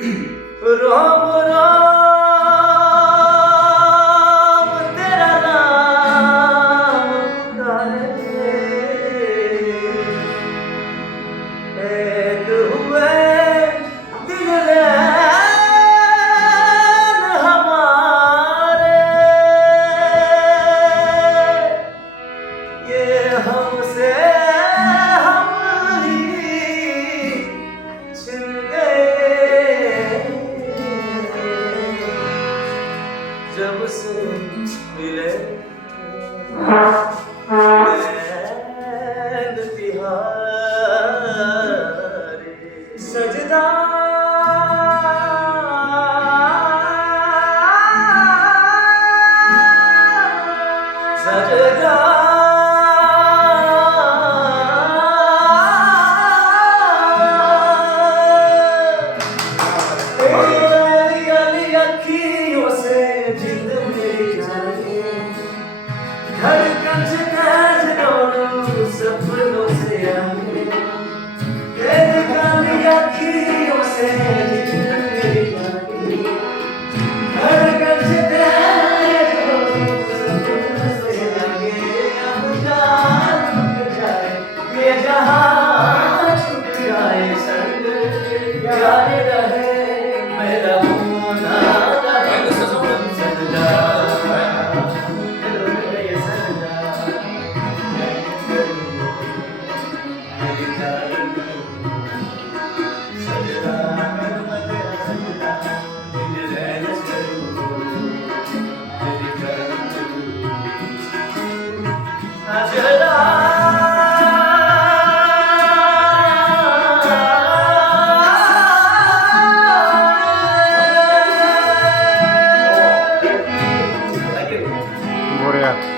राम राम तेरा नाम पुकारे, एक हुए दिल रैन हमारे, ये हमसे हम ही छिन गए जब से मिले नैन तिहारे। सजदा सजदा अखियों से जिंद मेरी जाए, धड़कन से तेज दौड़ूं सपनों से आए, तेरी काली अखियों से जिंद मेरी जाए, धड़कन से तेज दौड़ूं सपनों से आए। अब जान छूट जाए, ये जहां छूट जाए, संग याद रहे मेरा होना। Бурят.